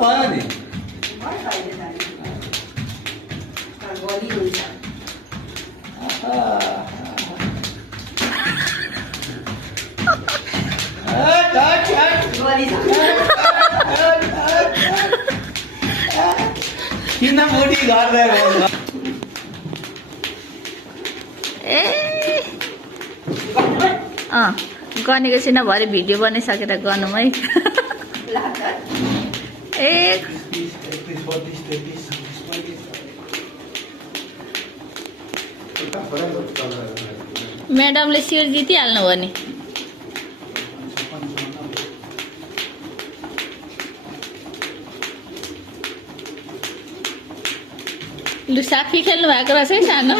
भयो नि किन मुडी गर्दै गनेको छैन भरे भिडियो बनाइसकेर गर्नुमै ए म्याडमले सिट जितिहाल्नु भयो नि लु साफी खेल्नु भएको रहेछ है सानो